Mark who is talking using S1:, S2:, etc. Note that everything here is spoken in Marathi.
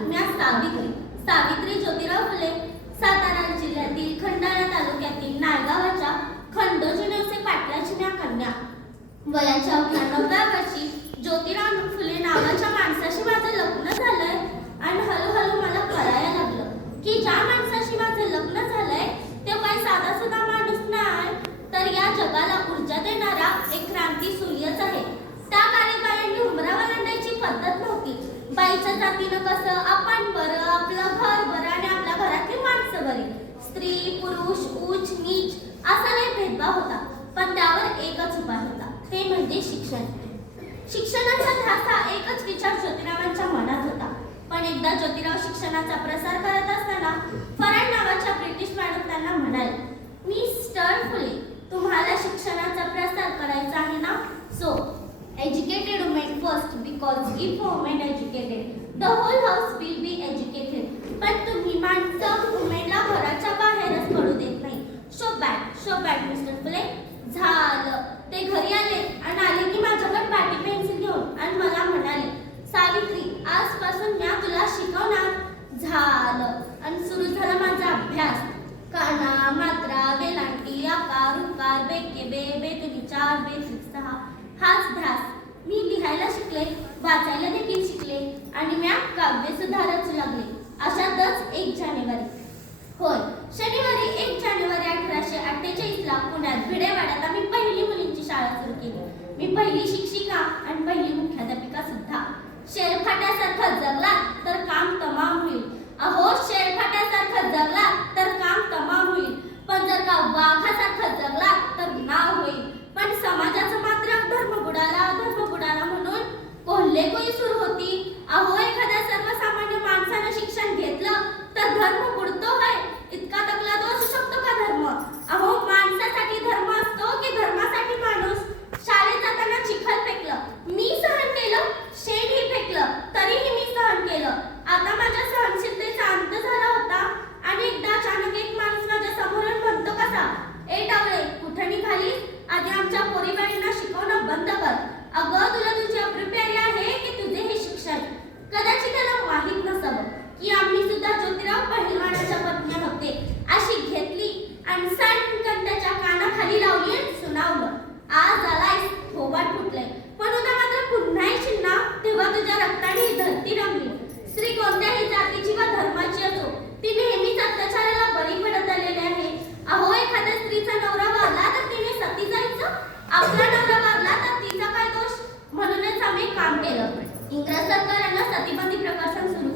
S1: म्या सावित्री सावित्री ज्योतिराव फुले सातारा जिल्ह्यातील खंडाळा तालुक्यातील नायगावाच्या खंडोजी नेवसे पाटलाची न्या कन्या. वयाच्या अवघ्या वर्षी ज्योतिराव फुले नावाच्या माणसाशी माझं लग्न झालंय आणि हळूहळू मला कळायला लागलं की ज्या माणसाशी माझं लग्न झालंय ते काही साधा सुद्धा माणूस नाही तर या जगाला ऊर्जा देणारा एक क्रांती सूर्यच आहे. बाईच्या जातीनं कसं? आपण बरं आपलं घर बरं आणि आपल्या घरातली माणसं बरी. स्त्री पुरुष उच्च नीच असा नाही भेदभाव होता. पण त्यावर एकच उपाय होता. ते म्हणजे शिक्षण. शिक्षणाचा ध्यास हा एकच विचार ज्योतिरावांच्या मनात होता. पण एकदा ज्योतिराव शिक्षणाचा प्रसार करत असताना फराड नावाच्या ब्रिटिश मॅडम त्यांना म्हणाले मिस्टर फुले तुम्हाला शिक्षणाचा प्रसार करायचा आहे ना? So educated women first because if women educated the whole house will be educated पण तुम्ही माणसं वुमेनला घराच्या बाहेरच पडू देत नाही. Show bad show bad mister Phule झालं. ते घरी आले आणि आले की माझ्याकडे पाटी पेन्सिल घेऊन आणि मला म्हणाले सावित्री आजपासून मी तुला शिकवणार. झालं. आणि सुरू झाला माझा अभ्यास. काना मात्रा वेलांटी आकार उकार बेके बे बेतुनी चार बे काव्य लागले. अशातच एक जानेवारी. होय शनिवारी एक जानेवारी अठराशे अठ्ठेचाळीसला पुण्यात भिडेवाड्यात आम्ही पहिली मुलींची शाळा सुरू केली. मी पहिली शिक्षिका आणि पहिली Terus terus terus terus